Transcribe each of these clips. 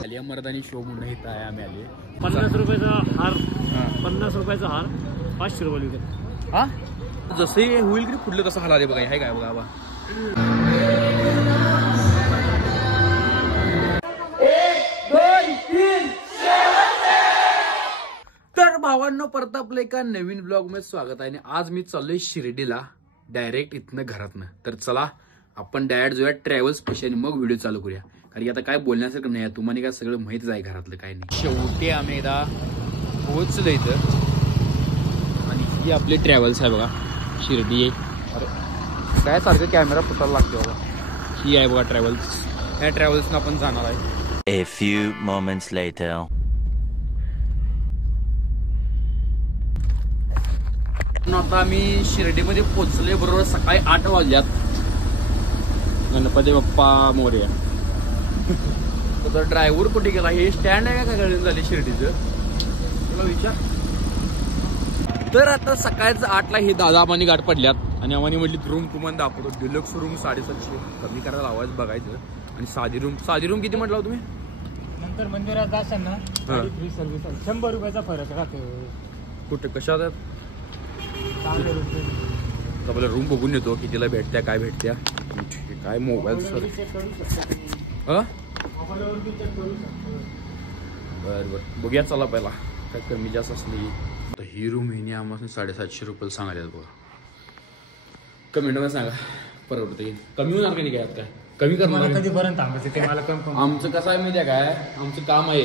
आलिया मर्दानी शो म्हणून इथं आहे आम्ही आले. 50 रुपयाचा हार, 50 रुपयाचा हार 500 रुपये विकत. हा जसं होईल की पुढलं कसं हला बघा. हे काय बघा बा. तर भावांनो परत आपलं एका नवीन ब्लॉग मध्ये स्वागत आहे. आणि आज मी चाललोय शिर्डीला डायरेक्ट इथनं घरातनं. तर चला आपण डायरेक्ट जाऊया ट्रॅव्हल्स पैशाने मग व्हिडिओ चालू करूया. कारण की आता काय बोलण्यासारखं नाही, तुम्हाला काय सगळं माहितीच आहे घरातलं काय नाही. शेवटी आम्ही एकदा पोहोचलो इथं आणि ही आपली ट्रॅव्हल्स आहे बघा शिर्डी आहे. अरे काय सारखं कॅमेरा पुसायला लागतो बघा. ही आहे बघा ट्रॅव्हल्स. या ट्रॅव्हल्सनं आपण जाणार आहे. A few moments later. आता आम्ही शिर्डीमध्ये पोहोचले बरोबर सकाळी 8 वाजल्यात. गणपती बाप्पा मोरया. तर ड्रायव्हर कुठे गेला? हे स्टँड आहे का काय झाले शिर्डीचं तुला विचार. तर आता सकाळचं 8ला हे दादा आम्हाला गाठ पडल्यात आणि आम्हाला म्हटली रूम तुम्हाला दाखवतो. डिलक्स रूम 750 कमी करायला आवाज बघायचं. आणि साधी रूम किती म्हटलं तुम्ही? नंतर मंदिरात जाशाल ना फ्री सर्व्हिस 100 रुपयाचा फरक राहतो. कुठे कशात? आपल्याला रूम बघून येतो कितीला भेटत्या काय भेटत्या. काय मोबाईल सर बर बघूया चला पहिला काय कमी जास्त असली. तर ही रूम हिने आम्हाला 750 रुपये सांगायला बघा. कमेंट मध्ये सांगा परवडते कमी होणार का नाही काय? काय कमी करणार कधीपर्यंत थांबायचं ते मला कन्फर्म. आमचं कसं आहे माहिती आहे काय? आमचं काम आहे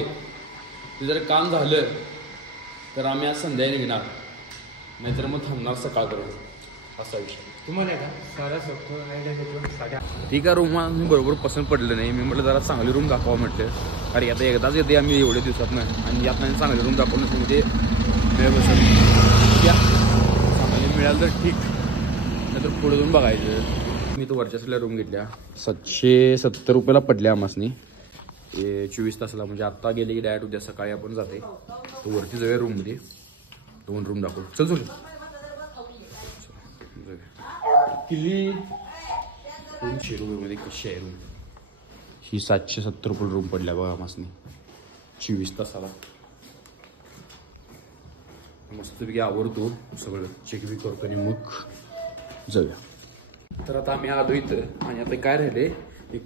ते जर काम झालं तर आम्ही आज संध्याकाळी निघणार, नाहीतर मग थांबणार सकाळ करून असा विषय. तुम्हाला का सारा आयडिया ठीक आहे. रूम बरोबर पसंत पडलं नाही. मी म्हटलं जरा चांगली रूम दाखवा म्हटलं. अरे आता एकदाच येते आम्ही एवढे दिवसात नाही आणि यात नाही चांगली रूम दाखवलं म्हणजे वेळ बसत या चांगली मिळालं तर ठीक, नाहीतर पुढे जाऊन बघायचं. मी तो वरच्या रूम घेतल्या 770 रुपयाला पडल्या आम्हासनी. 24 तासाला म्हणजे आत्ता गेले की डायरेक्ट उद्या सकाळी आपण जाते. तो वरती जाऊया रूममध्ये. 2 रूम दाखवू. चल चल किल्ली रूम रुपये कशी आहे रूम? ही 770 रुपये रूम पडल्या बघा आम्हासनी 24 तासाला. मस्तपैकी आवडतो सगळं चेक बी करतो आणि मग जाऊया. तर आता आम्ही आलो इथं आणि आता काय राहिले एक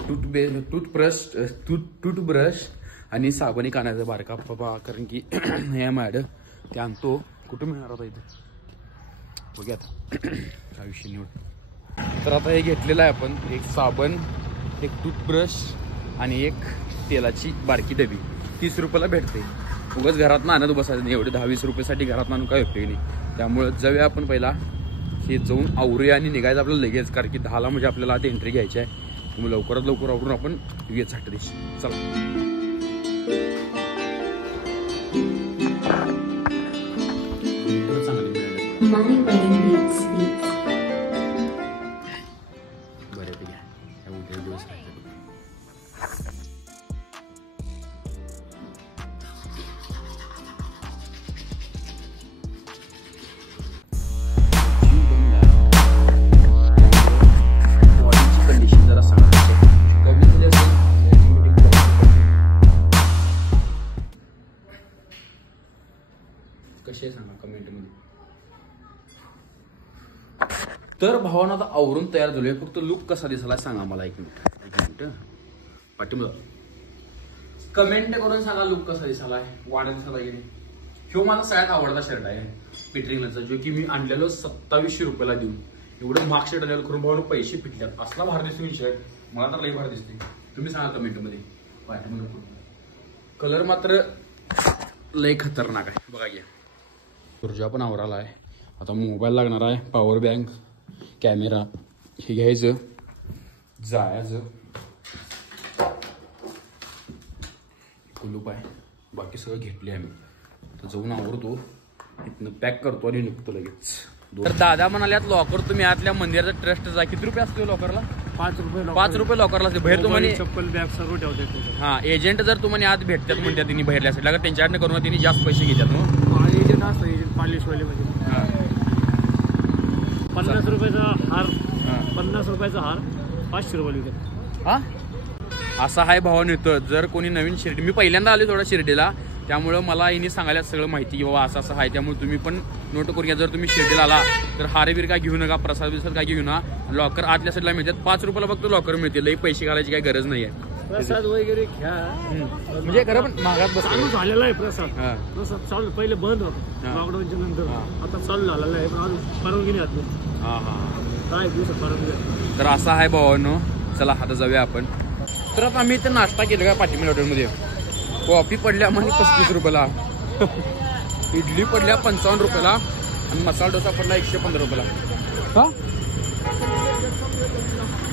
टूथब्रश आणि साबणी कानाचा बारका बाबा. कारण की हे मॅडम ते आणतो. कुठं मिळणार होता इथं बघूया आता आयुष्य निवड. तर आता हे घेतलेलं आहे आपण. एक साबण, एक टूथब्रश आणि एक तेलाची बारकी डबी 30 रुपयाला भेटते. उगाच घरात आणत बसायचं नाही. एवढे 10-20 रुपयासाठी घरात आणून काय उपयोग नाही. त्यामुळं जाऊया आपण पहिला हे जाऊन आवरूया आणि निघायचं आपल्याला लगेच. कारण की 10ला म्हणजे आपल्याला आता एंट्री घ्यायची आहे. मग लवकरात लवकर आवरून आपण येत साठी दिवशी चला. कसे सांगा कमेंट मध्ये. तर भावानं आता आवरून तयार झालोय. फक्त लुक कसा दिसला सांगा मला. एक मिनिट पाठीमाग कमेंट करून सांगा लुक कसा दिसलाय. वाढत दिसला की नाही. ह्यो माझा सगळ्यात आवडता शर्ट आहे पिटरिंगचा, जो की मी आणलेलो 2700 रुपयाला देऊन. एवढं मार्क शर्ट आणलेलं करून भावानं पैसे पिटल्यात. असला भार दिसतो शर्ट. मला तर लई भार दिसते. तुम्ही सांगा कमेंट मध्ये. कलर मात्र लई खतरनाक आहे बघा. घ्या ऊर्जा पण आवराला आहे. आता मोबाईल लागणार आहे, पॉवर बँक, कॅमेरा हे घ्यायचं जायचं. कुलूप आहे. बाकी सगळं घेतले आम्ही. तर जाऊन आवरतो इथनं पॅक करतो आणि निघतो लगेच. तर दादा म्हणाल्यात लॉकर तुम्ही आतल्या मंदिराचा ट्रस्ट जा. किती रुपये असतो लॉकरला? 5 रुपये. 5 रुपये लॉकरला असते. बाहेर तुम्हाला चप्पल बॅग सर्व ठेवते. हा एजंट जर तुम्हाला आत भेटतात म्हणतात तिने बाहेरल्या साईडला का त्यांच्याकडनं करून तिने जास्त पैसे घेतात. मग एजंट असतं एजंट पॉलिशवाले म्हणजे 50 रुपयाचा हार, 50 रुपयाचा हार 500 रुपये विकत. हा असा हाय भावानं येतं. जर कोणी नवीन शिर्डी, मी पहिल्यांदा आलो थोडा शिर्डीला, त्यामुळं मला हिने सांगायला सगळं माहिती की बाबा असं असं आहे. त्यामुळे तुम्ही पण नोट करून घ्या. जर तुम्ही शिर्डीला आला तर हारेबीर काय घेऊ नका, प्रसाद बिसाद काय घेऊ नका. लॉकर आतल्या साईडला मिळतात, 5 रुपयाला फक्त लॉकर मिळते. लई पैसे घालायची काही गरज नाही आहे. प्रसाद वगैरे घ्या. म्हणजे खरं पण महागात बस चालू झालेला आहे प्रसाद. हा. प्रसाद चालू, पहिले बंद होता लॉकडाऊनच्या नंतर, आता चालू झालेला आहे. पण अजून परवानगी नाही आत. हा हा. काय दिवसात परवानगी. तर असा आहे भावानो. चला आता जाऊया आपण. तर आता आम्ही इथे नाश्ता केला का पाठीमेल हॉटेलमध्ये. कॉफी पडल्या आम्हाला 35 रुपयाला, इडली पडल्या 55 रुपयाला आणि मसाला डोसा पडला 115 रुपयाला. हा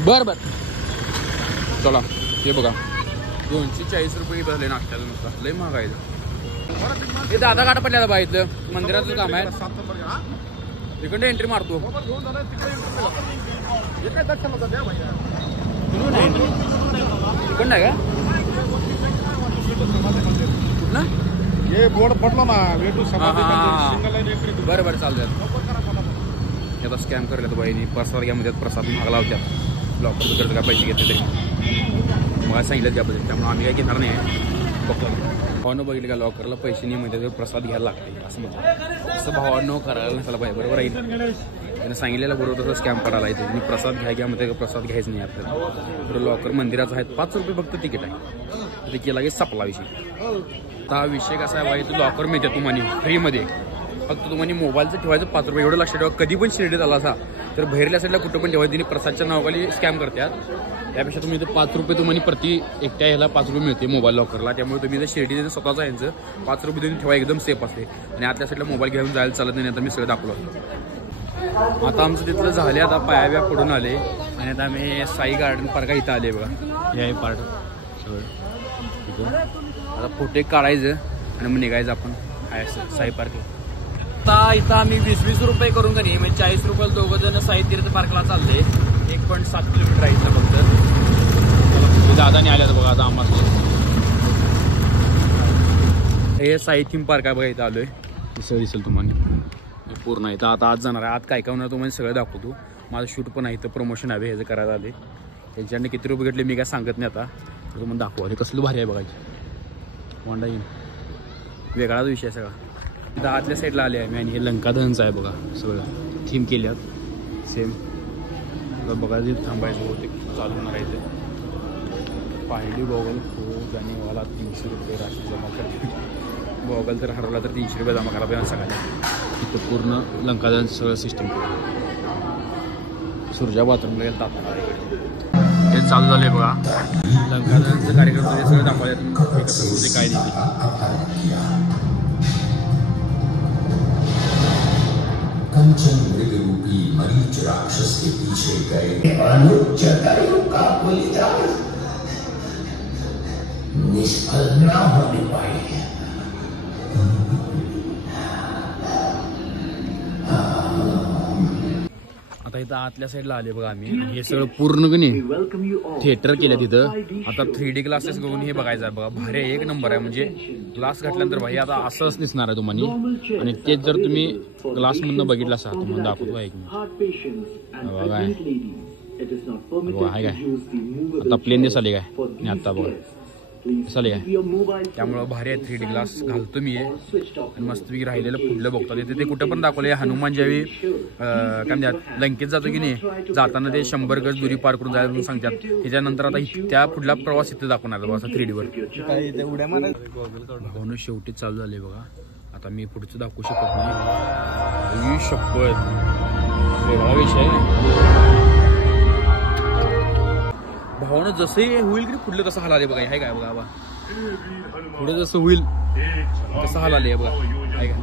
बर बर. चला हे बघा 240 रुपये झाले नाश्त्याला नुसता. लय महाग आहे. हे दादा गाडा पडल्या बा इथलं मंदिराचं काम आहे. तिकडे एंट्री मारतो. तिकडं आहे का कुठलं हे बोर्ड पडलो ना बरं बरं चालतं. आता स्कॅम करले तर बाईनी प्रसाद घ्यामध्ये प्रसाद मागला होत्या. लॉकर करतं काय पैसे घेतले तरी मला सांगितलं त्याबद्दल. त्यामुळे आम्ही काय घेणार नाही. बघतो भावानं बघितलं का लॉकरला पैसे नाही म्हणजे प्रसाद घ्यायला लागते असं म्हणतात. असं भावानं करायला नसायला पाहिजे. बरोबर आहे. त्यानं सांगितलेलं बरोबर तसं स्कॅम करायला येते. आणि प्रसाद घ्या मध्ये प्रसाद घ्यायचं नाही आपल्याला. तर लॉकर मंदिराचं आहे 5 रुपये फक्त तिकीट आहे. ते केला की सपला विषय. आता विषय कसा आहे बाई, तू लॉकर मिळते तुम्हाला फ्रीमध्ये. फक्त तुम्हाला मोबाईलचं ठेवायचं 5 रुपये एवढं लक्षात ठेवा. कधी पण शिर्डीत आला असा तर बाहेरल्या साईडला कुठं पण ठेवायचं. तिने प्रसादच्या नावाखाली स्कॅम करतात. त्यापेक्षा तुम्ही इथं 5 रुपये तुम्हाला प्रति एकट्या ह्याला 5 रुपये मिळते मोबाईल लॉकरला. त्यामुळे तुम्ही इथं शिर्डी स्वतःच यांचं 5 रुपये देऊन ठेवा. एकदम सेफ असते. आणि आतल्या साईडला मोबाईल घेऊन जायला चालत नाही. आता मी सगळं दाखवलं. आता आमचं तिथलं झाले. आता पायाव्या पडून आले आणि आता आम्ही साई गार्डन पार्क इथं आले बघा. हे आहे पार्क सगळं. आता फोटो काढायचं आणि मग निघायचं आपण साई पार्क. आता इथं आम्ही 20-20 रुपये करून का नाही म्हणजे 40 रुपयाला दोघं जण साई तीर्थ पार्कला चालले. 1.7 किलोमीटर आहे इथलं फक्त. दादाने आल्यात बघा आता आम्हाला. हे साई थीम पार्क आहे बघा. इथं आलोय. दिसेल दिसेल तुम्हाला पूर्ण आहे. आता आज जाणार आहे. आज काय काय होणार तुम्हाला सगळं दाखवतो. माझं शूट पण आहे. इथं प्रमोशन हवे ह्याचं करायला आले. त्यांच्याकडे किती रुपये घेतले मी काय सांगत नाही. आता तुम्हाला दाखवा. हे कसलं भारी आहे बघायची. होंडा येईन वेगळाच विषय सगळा. इथं आतल्या साईडला आले आहे मी. आणि हे लंकादहनचं आहे बघा. सगळं थीम केल्यात सेम. बघा जे थांबायचं होते चालू होणार आहे. इथे पाहिली गॉगल खूप आणि मला 300 रुपये राशी जमा करते. गॉगल जर हरवला तर 300 रुपये जमा करा पाहिजे सगळ्यांना. इथं पूर्ण लंकादहनचं सगळं सिस्टम केलं. सुरजा बाथरूमला गेलं तात्काळ हे चालू झाले बघा. लंकादहनचं कार्यक्रम हे सगळं दाखवायचं काय नाही. कंचन मृगरूपी मरीच राक्षस के पीछे गए अनुज जटायु का बलिदान निष्फल ना होने पाए. आता इथं आतल्या साईडला आले बघा आम्ही. हे सगळं पूर्ण की नाही थिएटर केलं तिथं. आता 3D ग्लासेस घेऊन हे बघायचं आहे बघा. भारी एक नंबर आहे. म्हणजे ग्लास घातल्यानंतर भाई आता असंच दिसणार आहे तुम्हाला. आणि तेच जर तुम्ही ग्लासमधनं बघितलं असा तुम्हाला दाखवतो आहे बघा. काय आता प्लेन दिसाले काय आणि आता बघा दिसाले काय. त्यामुळं भारी आहे. 3D ग्लास घालतो मी आणि मस्तपैकी राहिलेलं पुढलं बघतो. ते कुठं पण दाखवलं. हनुमान ज्यावेळी काय म्हणतात लंकेत जातो की नाही जाताना ते 100 गज दुरी पार करून जायला म्हणून सांगतात. त्याच्यानंतर आता त्या पुढला प्रवास इथे दाखवणार बघा 3D वर. भावनं शेवटी चालू झाले बघा. आता मी पुढचं दाखवू शकत नाही. शपथ वेगळा विषय. भावना जसंही होईल की पुढलं तसं हलाले बघा. आहे काय बघा बा पुढे जसं होईल तसं हलाले बघा. आहे का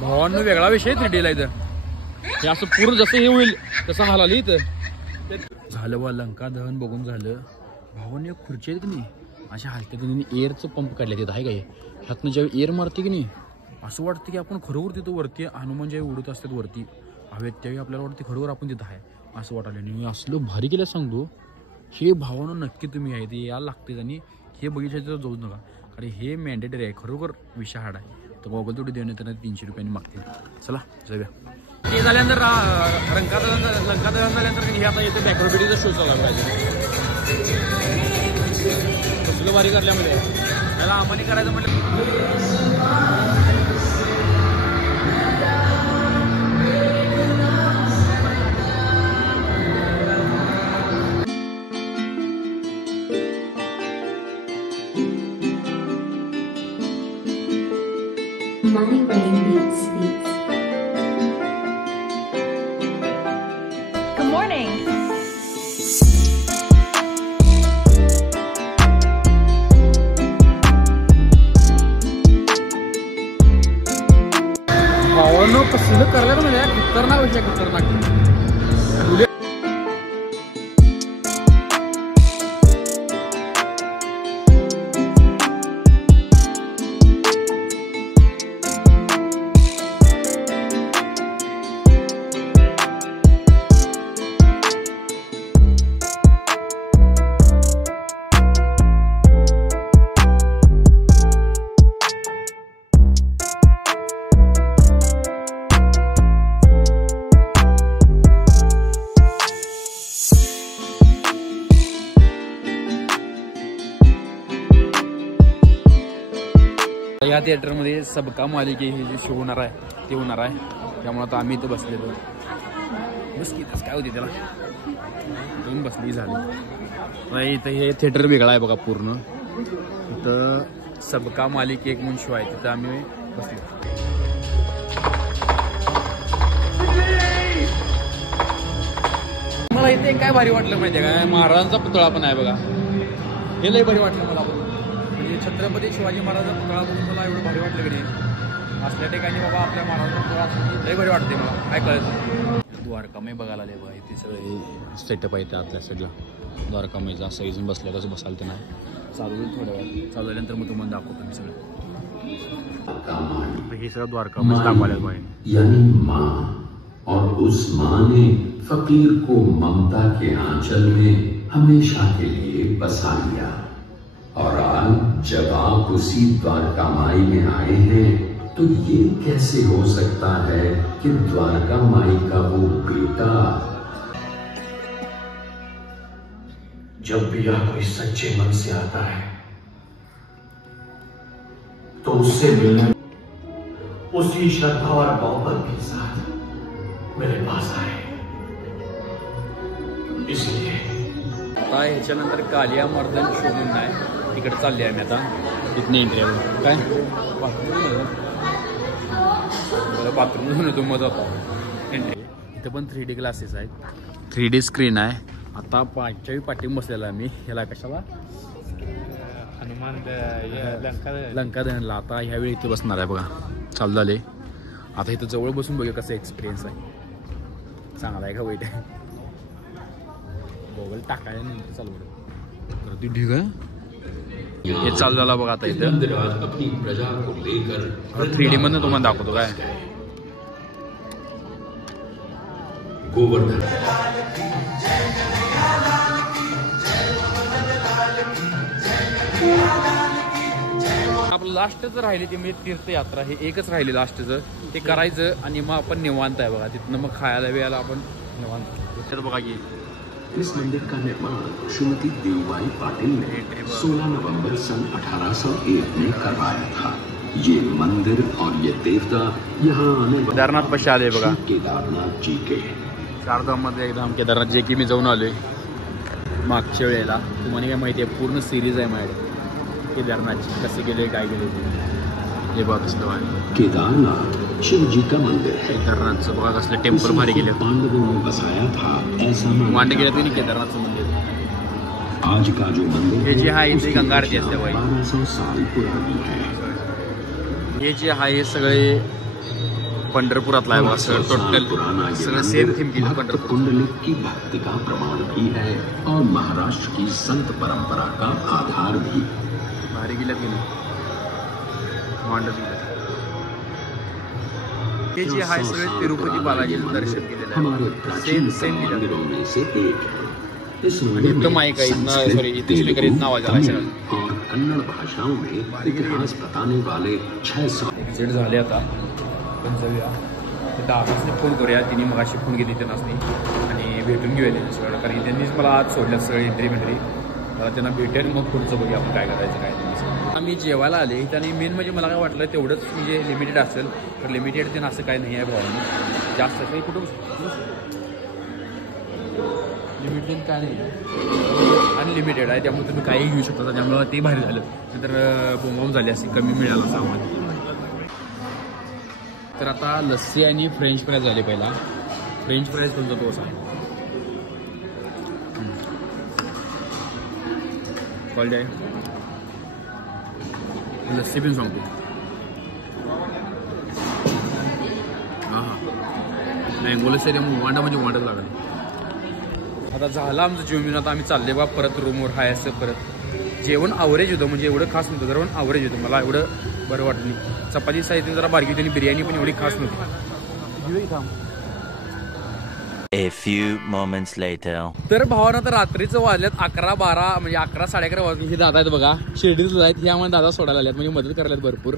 भावांना वेगळा विषय 3D ला इथं. हे असं पूर्ण जसं हे होईल तसं हलाले इथं. झालं बा लंका दहन बघून झालं. भावाने एक खुर्ची आहेत की नाही अशा हलक्या त्यांनी एअरचं पंप काढले तिथं. आहे काय ह्यातनं ज्यावेळी एअर मारते की नाही असं वाटतं की आपण खरोखर तिथं वरती हनुमान ज्यावेळी उडत असतात वरती हवेत त्यावेळी आपल्याला वाटतं खरोखर आपण तिथं आहे असं वाटायला. आणि असलं भारी केलं सांगतो. हे भावानं नक्की तुम्ही आहे ते यायला लागते. आणि हे बघितलं तर जाऊच नका कारण हे मॅन्डेटरी आहे. खरोखर विषय हार्ड आहे. तर गॉगल तेवढी देणं त्यांना 300 रुपयांनी मागतील. चला जाऊया. ते झाल्यानंतर लंका दहन झाल्यानंतर हे आता येते बॅकरोबिटीचा शो चालू पाहिजे. कसलं भारी करल्यामुळे त्याला आम्हाला करायचं म्हटलं. Money Rain Beats. Good morning. भावानं कसलं करायला म्हणजे खतरनाक. या थिएटरमध्ये सबका मालिके हे जे शो होणार आहे ते होणार आहे. त्यामुळे आता आम्ही इथं बसलेलो. बस की तसं काय होते त्याला दोन बसली झाली. इथं हे थिएटर वेगळा आहे बघा पूर्ण. इथं सबका मालिक एक म्हणून शो आहे तिथं आम्ही बसलो. मला इथे काय भारी वाटलं माहिती आहे काय, महाराजांचा पुतळा पण आहे बघा. हे लय भारी वाटलं मला. म्हणजे छत्रपती शिवाजी महाराजांचा पुतळा बघून मला एवढं भारी वाटलं की नाही. असल्या ठिकाणी बाबा आपल्या महाराजांचा पुतळा लय भारी वाटते मला. काय कळत द्वारकामाई बघायला आले बघा. इथे सगळे सेटअप आहे आतल्या साईडला. द्वारकामाईचा असं इजून बसल्या तसं बसायला ते नाही. चालू थोड्या वेळ चालू झाल्यानंतर मग तुम्हाला दाखवतो मी सगळं. हे सगळं द्वारकामाई दाखवायला पाहिजे. यानी माँ और उस माँ ने फकीर को ममता के आंचल में हमेशा के लिए बसा लिया. और आज जब आप उसी द्वारका माई में आए हैं तो ये कैसे हो सकता है कि द्वारका माई का वो बेटा. जब भी यह कोई सच्चे मन से आता है तो उससे मिलने उसी श्रद्धा और मोहब्बत के साथ मेरे पास आए. इसलिए आता ह्याच्यानंतर कालिया मर्दन शो म्हणून आहे तिकडे चालले आम्ही आता. इथं एंट्री काय बाथरूम घेऊन होतो मग आता एंट्री. इथं पण 3D ग्लासेस आहेत. 3D स्क्रीन आहे. आता पाचवी पाठी बसलेला आम्ही. ह्याला कशाला हनुमान लंका दहनला. आता ह्यावेळी इथे बसणार आहे बघा. चालू झाले. आता इथं जवळ बसून बघूया कसं एक्सपिरियन्स आहे. चांगला आहे का वाईट आहे. मोबाईल टाकायला नंतर चालू गर्दी ठीक आहे. हे चालू झाला बघा आता इथं. अपनी प्रजा को लेकर 3D मधनं तुम्हाला दाखवतो काय. गोवर्धन आपलं लास्टचं राहिले ते म्हणजे तीर्थयात्रा. हे एकच राहिले लास्टचं ते करायचं आणि मग आपण निवांत आहे बघा. तिथनं मग खायला वेळाला आपण निवांत. तर बघा की इस मंदिर का निर्माण श्रीमती देवबाई पाटिल ने 16 नवंबर सन 1801 में करवाया था. ये मंदिर और ये देवता यहाँ आने केदारनाथ पाशी आले बघा. केदारनाथ जी के चारधाममध्ये एकदम केदारनाथ जे की मी जाऊन आलोय मागच्या वेळेला. तुम्हाला काय माहिती आहे पूर्ण सिरीज आहे माझ्याकडे केदारनाथची. कसे गेले काय गेले हे बघा कसलं आहे. केदारनाथ शिव जी का मंदिर है. केदारनाथचं बघा कसलं टेम्पल भारी गेले. पांडवों ने बसाया था ऐसा वांडे गेले तुम्ही केदारनाथचं मंदिर. आज का जो मंदिर हे जे आहे ते गंगा आरती असते बाई. 1200 साल पुरानी है. हे जे आहे हे सगळे पंढरपुरातला आहे बघा. सगळं टोटल सगळं सेम थीम केलं पंढरपूर. कुंडलिक की भक्ति का प्रमाण भी है और महाराष्ट्र की संत परंपरा का आधार भी. भारी गेल्यात गेले मांडव. हे जे आहे सगळे तिरुपती बालाजीचं दर्शन केलेलं आहे. सेम मंदिरों में से एक है. इस आणि इथं माईक आहे, इथनं सॉरी इथे स्पीकर इथनं आवाज आला सर. और कन्नड़ भाषाओं में इतिहास बताने वाले 600 एक्झिट झाले आता. पण जाऊया तिथं आकाशने फोन करूया. तिने मगाशी फोन केली त्यांना आणि भेटून घेऊया त्यांनी सगळं, कारण त्यांनीच मला आज सोडलं सगळं एंट्री मेंट्री. मला त्यांना भेटेल मग पुढचं बघूया आपण काय करायचं काय नाही. आम्ही जेवायला आले आणि मेन म्हणजे मला काय वाटलं तेवढंच म्हणजे लिमिटेड असेल, तर लिमिटेड त्यांना असं काय नाही आहे भावानं जास्त काही कुठं लिमिटेड काय नाही अनलिमिटेड आहे, त्यामुळे तुम्ही काही घेऊ शकता. त्यामुळे ते भारी झालं, नंतर बोंबाम झाली असे कमी मिळालं सामान. तर आता लस्सी आणि फ्रेंच फ्राईज झाले. पहिला फ्रेंच फ्राईज कोणता तो असा कॉल्ड आहे. लस्सी पण सांगतो. हां मँगो लस्सी त्यामुळे वांडा म्हणजे वांडच लागेल. आता झालं आमचं जेवण. आता आम्ही चालले बा परत रूमवर. हाय असं परत जेवण आवरेज होतं, म्हणजे एवढं खास नव्हतं, जरा पण आवरेज होतं. मला एवढं बरं वाटलं नाही. चपाती साहित्य जरा बारकी होती आणि बिर्याणी पण एवढी खास नव्हती. A few moments later. तर भावानं तर रात्रीचं वाजल्यात 11-12 म्हणजे 11-11:30 वाजले. हे दादा आहेत बघा, शिर्डीला आहेत. हे आम्हाला दादा सोडायला आल्यात, म्हणजे मदत करायला भरपूर.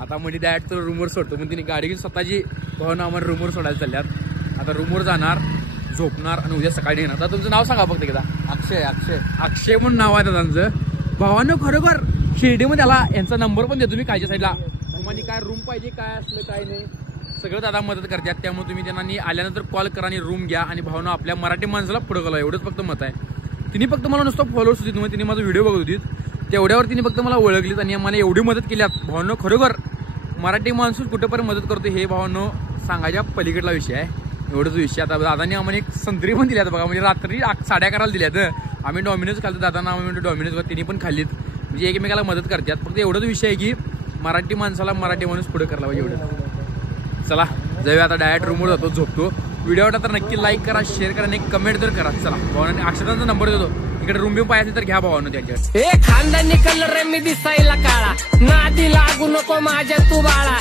आता म्हणजे डॅड तर रूमवर सोडतो, पण तिने गाडी घेऊन स्वतःची भावानं आम्हाला रूमवर सोडायला चालल्यात. आता रूमवर जाणार, झोपणार आणि उद्या सकाळी येणार. आता तुमचं नाव सांगा फक्त एकदा. अक्षय म्हणून नाव आहे दादांचं. भावानं खरोखर शिर्डीमध्ये आला. यांचा नंबर पण देतो मी खायच्या साईडला. तुम्हाला काय रूम पाहिजे काय असलं काय नाही सगळं दादा मदत करतात. त्यामुळे तुम्ही त्यांना आल्यानंतर कॉल करा आणि रूम घ्या. आणि भावना आपल्या मराठी माणसाला पुढं करा, एवढंच फक्त मत आहे. तिने फक्त मला नुसतं फॉलोअर्स होती, तुम्ही तिने माझा व्हिडिओ बघत होती, तेवढ्यावर तिने फक्त मला ओळखलीत आणि मला एवढी मदत केली. भावना खरोखर मराठी माणूस कुठेपर्यंत मदत करतो हे भावना सांगायच्या पलीकडला विषय आहे. एवढंच विषय. आता दादाने आम्हाला एक संत्री पण दिल्यात बघा, म्हणजे रात्री 11:30 दिल्यात. आम्ही डॉमिनोज खाल्लं, दादांना आम्ही म्हणतो डॉमिनोज तिने पण खाल्लीत, म्हणजे एकमेकाला मदत करतात. फक्त एवढंच विषय आहे की मराठी माणसाला मराठी माणूस पुढे करायला पाहिजे एवढं. चला जाऊया आता. डायरेक्ट रूमवर जातो, झोपतो. व्हिडिओ आवडला तर नक्की लाईक करा, शेअर करा आणि कमेंट तर करा. चला भावाने अक्षतांचा नंबर देतो, इकडे रूम बिम पाहिजे तर घ्या भावानं त्याच्यावर. खानदानी कलर मी दिसायला काळा, नादी लागू नको माझ्या तू बाळा.